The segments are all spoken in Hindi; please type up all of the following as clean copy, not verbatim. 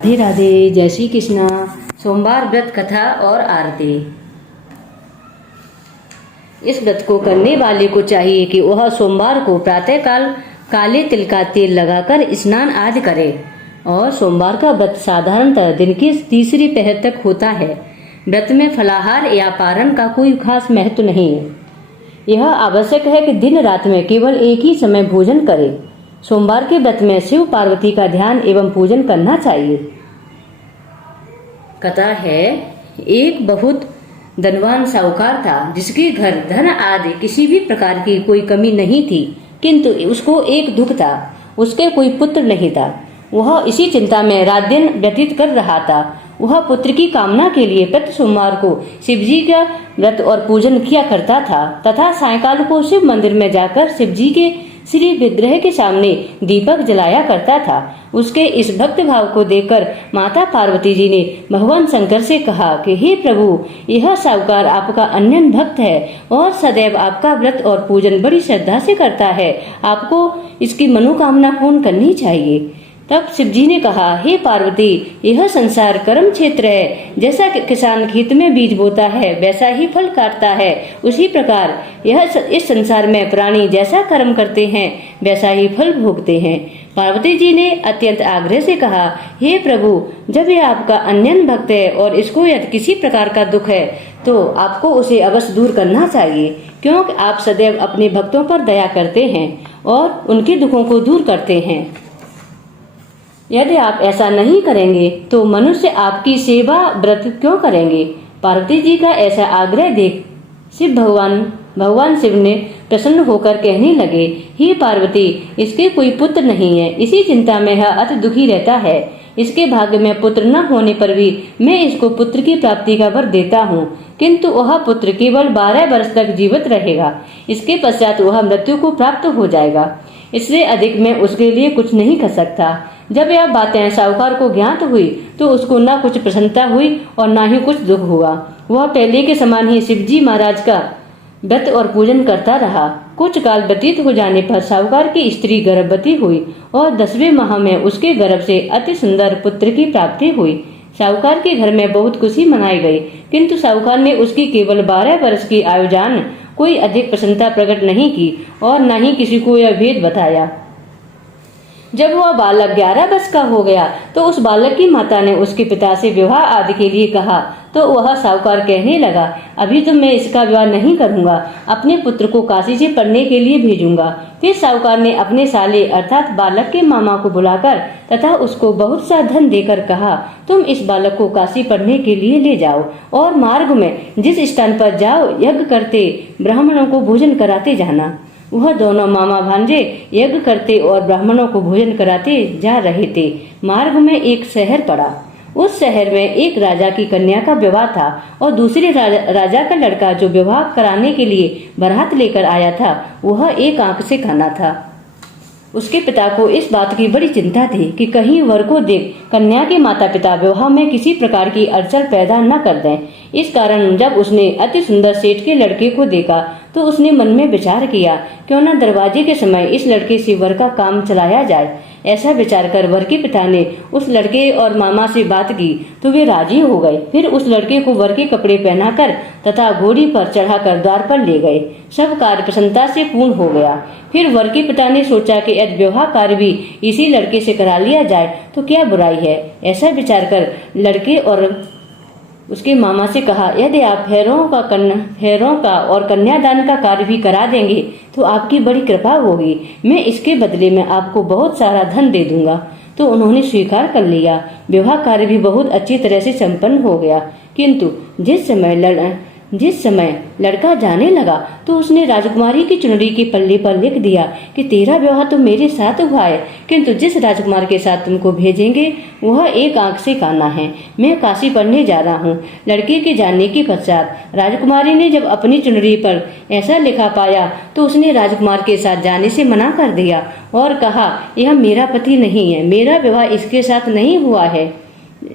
राधे राधे। जय श्री कृष्णा। सोमवार व्रत कथा और आरती। इस व्रत को करने वाले को चाहिए कि वह सोमवार को प्रातःकाल काले तिल का तेल लगाकर स्नान आदि करे और सोमवार का व्रत साधारणतः दिन की तीसरी पहर तक होता है। व्रत में फलाहार या पारण का कोई खास महत्व नहीं है। यह आवश्यक है कि दिन रात में केवल एक ही समय भोजन करे। सोमवार के व्रत में शिव पार्वती का ध्यान एवं पूजन करना चाहिए। कथा है, एक बहुत धनवान साहूकार था जिसके घर धन आदि किसी भी प्रकार की कोई कमी नहीं थी, किंतु उसको एक दुख था, उसके कोई पुत्र नहीं था। वह इसी चिंता में रात दिन व्यतीत कर रहा था। वह पुत्र की कामना के लिए प्रति सोमवार को शिव जी का व्रत और पूजन किया करता था तथा सायंकाल को शिव मंदिर में जाकर शिव जी के श्री विग्रह के सामने दीपक जलाया करता था। उसके इस भक्त भाव को देखकर माता पार्वती जी ने भगवान शंकर से कहा कि हे प्रभु, यह साहूकार आपका अन्यन भक्त है और सदैव आपका व्रत और पूजन बड़ी श्रद्धा से करता है। आपको इसकी मनोकामना पूर्ण करनी चाहिए। तब शिव जी ने कहा, हे पार्वती, यह संसार कर्म क्षेत्र है। जैसा कि किसान खेत में बीज बोता है वैसा ही फल काटता है, उसी प्रकार इस संसार में प्राणी जैसा कर्म करते हैं वैसा ही फल भोगते हैं। पार्वती जी ने अत्यंत आग्रह से कहा, हे प्रभु, जब यह आपका अन्यन भक्त है और इसको यदि किसी प्रकार का दुख है तो आपको उसे अवश्य दूर करना चाहिए, क्योंकि आप सदैव अपने भक्तों पर दया करते हैं और उनके दुखों को दूर करते हैं। यदि आप ऐसा नहीं करेंगे तो मनुष्य आपकी सेवा व्रत क्यों करेंगे? पार्वती जी का ऐसा आग्रह देख भगवान शिव ने प्रसन्न होकर कहने लगे, हे पार्वती, इसके कोई पुत्र नहीं है। इसी चिंता में यह अति दुखी रहता है। इसके भाग्य में पुत्र न होने पर भी मैं इसको पुत्र की प्राप्ति का वर देता हूँ, किंतु वह पुत्र केवल 12 वर्ष तक जीवित रहेगा। इसके पश्चात वह मृत्यु को प्राप्त हो जाएगा। इससे अधिक मैं उसके लिए कुछ नहीं कर सकता। जब यह बातें साहूकार को ज्ञात हुई तो उसको न कुछ प्रसन्नता हुई और न ही कुछ दुख हुआ। वह पहले के समान ही शिवजी महाराज का व्रत और पूजन करता रहा। कुछ काल व्यतीत हो जाने पर साहूकार की स्त्री गर्भवती हुई और 10वें माह में उसके गर्भ से अति सुंदर पुत्र की प्राप्ति हुई। साहूकार के घर में बहुत खुशी मनाई गई, किंतु साहूकार ने उसकी केवल 12 वर्ष की आयु जान कोई अधिक प्रसन्नता प्रकट नहीं की और न ही किसी को यह भेद बताया। जब वह बालक 11 वर्ष का हो गया तो उस बालक की माता ने उसके पिता से विवाह आदि के लिए कहा तो वह साहूकार कहने लगा, अभी तो मैं इसका विवाह नहीं करूंगा, अपने पुत्र को काशी से पढ़ने के लिए भेजूंगा। फिर साहूकार ने अपने साले अर्थात बालक के मामा को बुलाकर तथा उसको बहुत सा धन देकर कहा, तुम इस बालक को काशी पढ़ने के लिए ले जाओ और मार्ग में जिस स्थान पर जाओ यज्ञ करते ब्राह्मणों को भोजन कराते जाना। वह दोनों मामा भांजे यज्ञ करते और ब्राह्मणों को भोजन कराते जा रहे थे। मार्ग में एक शहर पड़ा। उस शहर में एक राजा की कन्या का विवाह था और दूसरे राजा का लड़का जो विवाह कराने के लिए बारात लेकर आया था वह एक आंख से काना था। उसके पिता को इस बात की बड़ी चिंता थी कि कहीं वर को देख कन्या के माता पिता विवाह में किसी प्रकार की अड़चन पैदा न कर दें। इस कारण जब उसने अति सुंदर सेठ के लड़के को देखा तो उसने मन में विचार किया, क्यों न दरवाजे के समय इस लड़के से वर का काम चलाया जाए। ऐसा विचार कर वर के पिता ने उस लड़के और मामा से बात की तो वे राजी हो गए। फिर उस लड़के को वर के कपड़े पहनाकर तथा घोड़ी पर चढ़ाकर द्वार पर ले गए। सब कार्य प्रसन्नता से पूर्ण हो गया। फिर वर के पिता ने सोचा कि यदि विवाह कार्य भी इसी लड़के से करा लिया जाए तो क्या बुराई है। ऐसा विचार कर लड़के और उसके मामा से कहा, यदि आप हेरों का और कन्यादान का कार्य भी करा देंगे तो आपकी बड़ी कृपा होगी। मैं इसके बदले में आपको बहुत सारा धन दे दूंगा। तो उन्होंने स्वीकार कर लिया। विवाह कार्य भी बहुत अच्छी तरह से संपन्न हो गया, किंतु जिस समय लड़का जाने लगा तो उसने राजकुमारी की चुनरी के पल्ले पर लिख दिया कि तेरा विवाह तो मेरे साथ हुआ है, किंतु जिस राजकुमार के साथ तुमको भेजेंगे वह एक आंख से काना है। मैं काशी पढ़ने जा रहा हूँ। लड़के के जाने के पश्चात राजकुमारी ने जब अपनी चुनरी पर ऐसा लिखा पाया तो उसने राजकुमार के साथ जाने से मना कर दिया और कहा, यह मेरा पति नहीं है, मेरा विवाह इसके साथ नहीं हुआ है।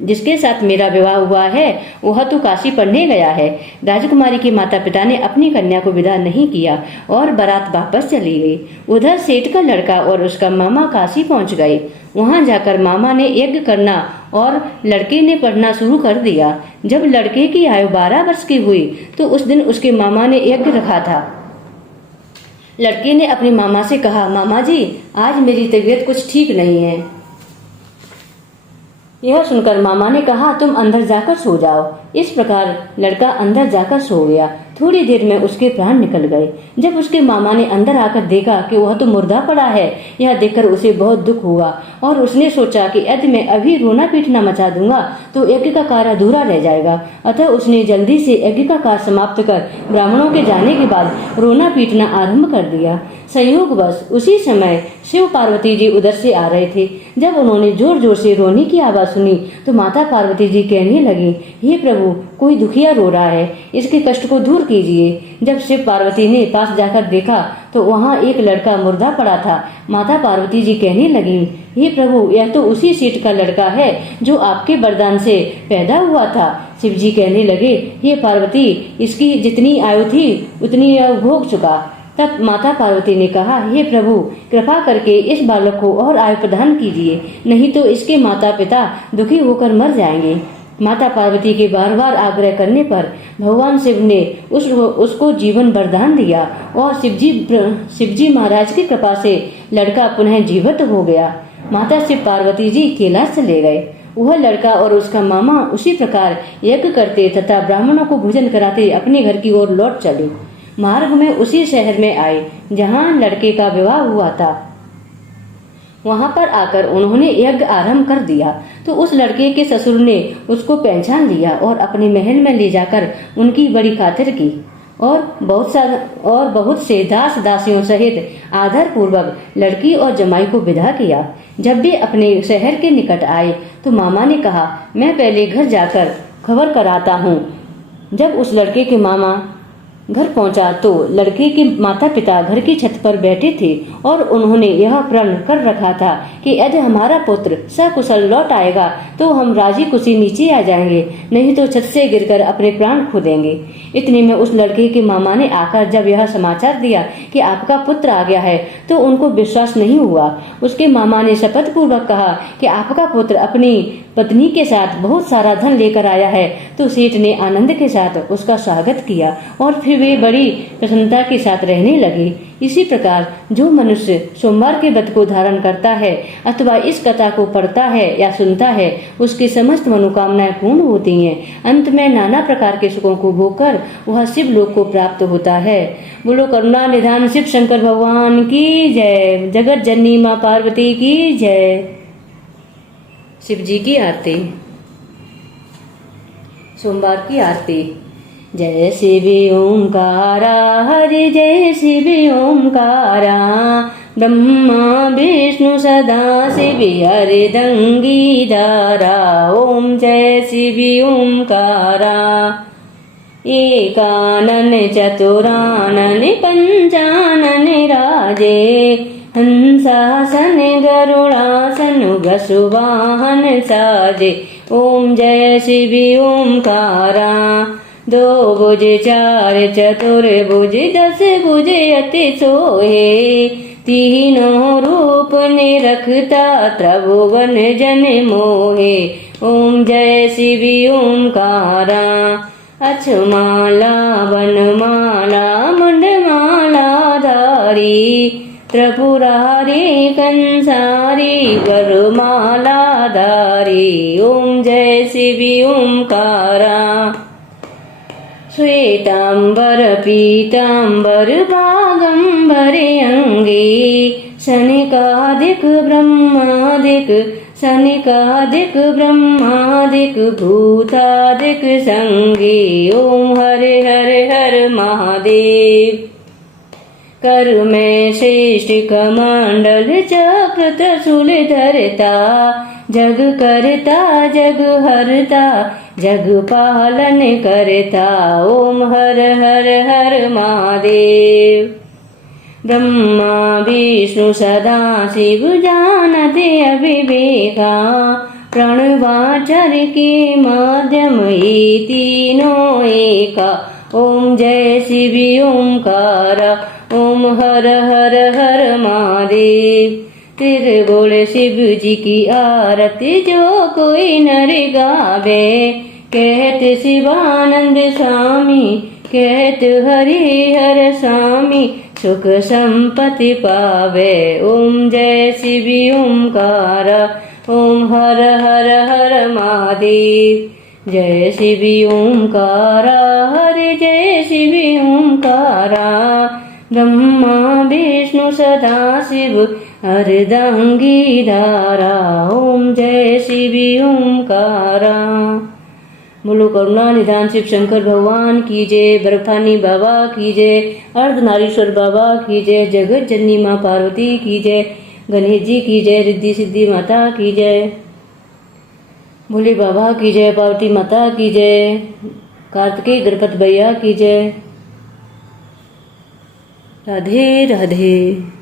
जिसके साथ मेरा विवाह हुआ है वह तो काशी पढ़ने गया है। राजकुमारी के माता पिता ने अपनी कन्या को विदा नहीं किया और बारात वापस चली गई। उधर सेठ का लड़का और उसका मामा काशी पहुंच गए। वहां जाकर मामा ने यज्ञ करना और लड़के ने पढ़ना शुरू कर दिया। जब लड़के की आयु 12 वर्ष की हुई तो उस दिन उसके मामा ने यज्ञ रखा था। लड़के ने अपनी मामा से कहा, मामा जी आज मेरी तबीयत कुछ ठीक नहीं है। यह सुनकर मामा ने कहा, तुम अंदर जाकर सो जाओ। इस प्रकार लड़का अंदर जाकर सो गया। थोड़ी देर में उसके प्राण निकल गए। जब उसके मामा ने अंदर आकर देखा कि वह तो मुर्दा पड़ा है, यह देखकर उसे बहुत दुख हुआ और उसने सोचा कि यदि मैं अभी रोना पीटना मचा दूंगा तो यज्ञ का कार्य अधूरा रह जाएगा। अतः उसने जल्दी से यज्ञ का कार्य समाप्त कर ब्राह्मणों के जाने के बाद रोना पीटना आरंभ कर दिया। संयोगवश उसी समय शिव पार्वती जी उधर से आ रहे थे। जब उन्होंने जोर जोर से रोने की आवाज सुनी तो माता पार्वती जी कहने लगी, हे प्रभु, कोई दुखिया रो रहा है, इसके कष्ट को दूर कीजिए। जब शिव पार्वती ने पास जाकर देखा तो वहाँ एक लड़का मुर्दा पड़ा था। माता पार्वती जी कहने लगी, हे प्रभु, यह तो उसी सेठ का लड़का है जो आपके वरदान से पैदा हुआ था। शिव जी कहने लगे, हे पार्वती, इसकी जितनी आयु थी उतनी भोग चुका। तब माता पार्वती ने कहा, हे प्रभु, कृपा करके इस बालक को और आयु प्रदान कीजिए, नहीं तो इसके माता पिता दुखी होकर मर जाएंगे। माता पार्वती के बार बार आग्रह करने पर भगवान शिव ने उसको जीवन वरदान दिया और शिवजी महाराज की कृपा से लड़का पुनः जीवित हो गया। माता शिव पार्वती जी कैलाश चले गए। वह लड़का और उसका मामा उसी प्रकार यज्ञ करते तथा ब्राह्मणों को भोजन कराते अपने घर की ओर लौट चले। मार्ग में उसी शहर में आए जहाँ लड़के का विवाह हुआ था। वहां पर आकर उन्होंने यज्ञ आरंभ कर दिया तो उस लड़के के ससुर ने उसको पहचान लिया और अपने महल में ले जाकर उनकी बड़ी खातिर की और बहुत से दास दासियों सहित आदर पूर्वक लड़की और जमाई को विदा किया। जब भी अपने शहर के निकट आए तो मामा ने कहा, मैं पहले घर जाकर खबर कराता हूँ। जब उस लड़के के मामा घर पहुंचा तो लड़के के माता पिता घर की छत पर बैठे थे और उन्होंने यह प्रण कर रखा था कि यदि हमारा पुत्र सकुशल लौट आएगा तो हम राजी खुशी नीचे आ जाएंगे, नहीं तो छत से गिरकर अपने प्राण खो देंगे। इतने में उस लड़के के मामा ने आकर जब यह समाचार दिया कि आपका पुत्र आ गया है तो उनको विश्वास नहीं हुआ। उसके मामा ने शपथ पूर्वक कहा कि आपका पुत्र अपनी पत्नी के साथ बहुत सारा धन लेकर आया है। तो सेठ ने आनंद के साथ उसका स्वागत किया और फिर वे बड़ी प्रसन्नता के साथ रहने लगे। इसी प्रकार जो मनुष्य सोमवार के व्रत को धारण करता है अथवा इस कथा को पढ़ता है या सुनता है, उसकी समस्त मनोकामनाएं पूर्ण होती हैं। अंत में नाना प्रकार के सुखों को भोगकर वह शिव लोक को प्राप्त होता है। बोलो करुणा निधान शिव शंकर भगवान की जय। जगत जननी माँ पार्वती की जय। शिव जी की आरती। सोमवार की आरती। जय शिव ओंकारा, हरि जय शिव ओंकारा, ब्रह्मा विष्णु सदा शिव हरिदंगी धारा। ओम जय शिव ओंकारा। एकानन चतुरानन पंचानन राजे, हंसासन गरुड़ासन वसुवाहन साजे। ओम जय शिव ओंकारा। दो भुज चार चतुर भुज दस भुज अति सोहे, तीनों रूप निरखता त्रिभुवन जन मोहे। ओम जय शिव ओंकारा। अक्षमाला वनमाला मुंडमाला धारी, त्रिपुरारी कंसारी वरमाला धारी। ओम जय शिव ओंकारा। श्वेतांबर पीतांबर बागंबर अंगे, शनिकादिक ब्रह्मादिक शनिकादिक ब्रह्मादिक भूतादिक संगे। ओम हर हर हर महादेव। कर में श्रेष्ठ कमंडल चक्र त्रिशूल धरता, जग करता जग हरता जग पालन करता। ओम हर हर हर महादेव। ब्रह्मा विष्णु सदा शिव जानते अविवेका, प्रणवाचर के माध्यम ही तीनों एका। ओम जय शिव ओंकारा। ओम हर हर हर महादेव। तेरे बोले शिव जी की आरती जो कोई नर गावे। कहते शिवानंद स्वामी कहते हरि हर स्वामी सुख संपत्ति पावे। ओम जय शिव ओंकार ओम हर हर हर महादेव। जय शिव ओंकार हरि जय शिव ओंकार। ब्रह्मा विष्णु सदा शिव अर्धांगी धारा। ओम जय शिव ओंकार। बोलो करुणा निधान शिव शंकर भगवान की जय। बर्फानी बाबा की जय। अर्धनारीश्वर बाबा की जय। जगत जननी माँ पार्वती की जय। गणेश जी की जय। रिद्धि सिद्धि माता की जय। भोले बाबा की जय। पार्वती माता की जय। कार्तिकेय गणपत भैया की जय। राधे राधे।